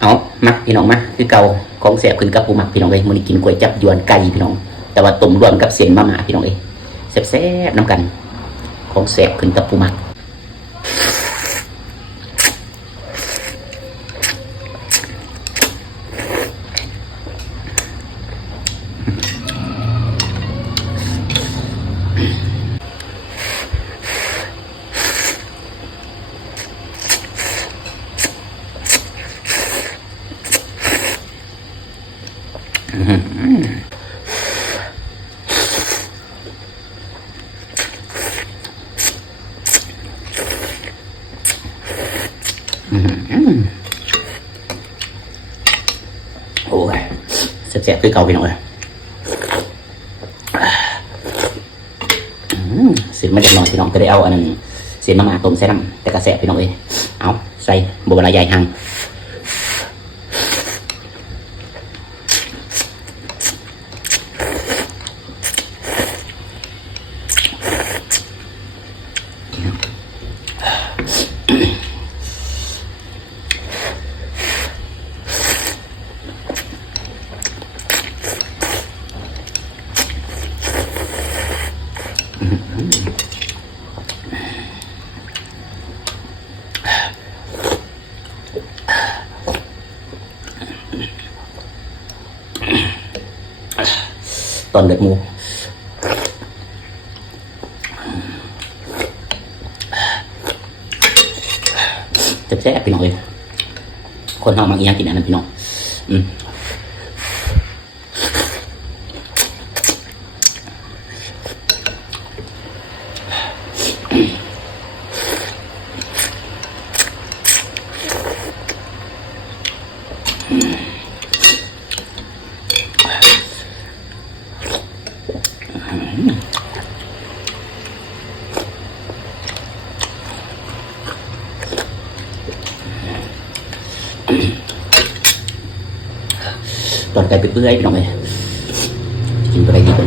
เอามักพี่น้องมาคือเก่าของแสบขึ้นกับปูหมักพี่น้องเลยมื้อนี้กินก๋วยจับยวนไก่พี่น้องแต่ว่าต้มรวมกับเส้นมะม่าพี่น้องเลยแซ่บๆน้ำกันของแสบขึ้นกับปูหมักโอ้ยแซ่บๆคือเก่าพี่น้องเลยเสร็จมาจากน้องพี่น้องก็ได้เอาอันนั้นเส้นมะม่าต้มใส่น้ำแต่กระแสพี่น้องเลยเอาใส่โบราณใหญ่หังตอนเลือดหมูแซ่บๆพี่น้องเลยคนเฮามักอีหยังกินอันนั้นพี่น้องตอนไก่เปื่อยๆพี่น้องเลยกินไปได้ดีกว่า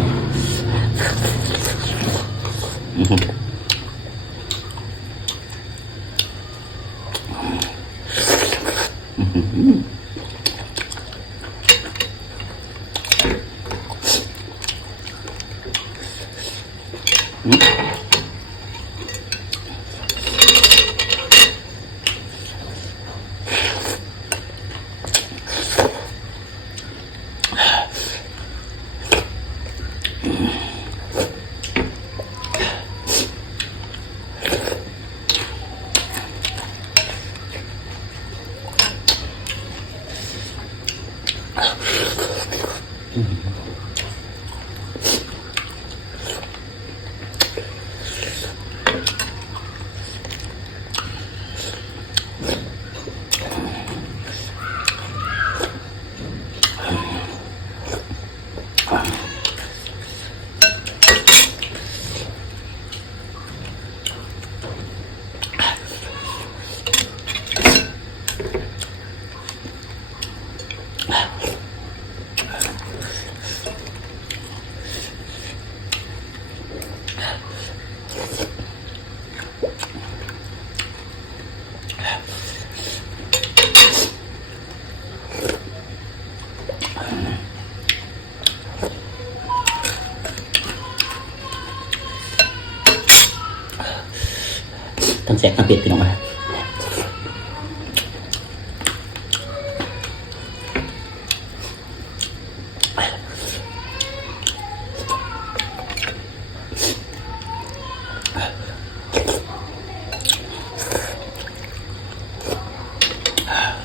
ทั้งแซ่บทั้งเผ็ดพี่น้องเลย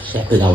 แซ่บคือเรา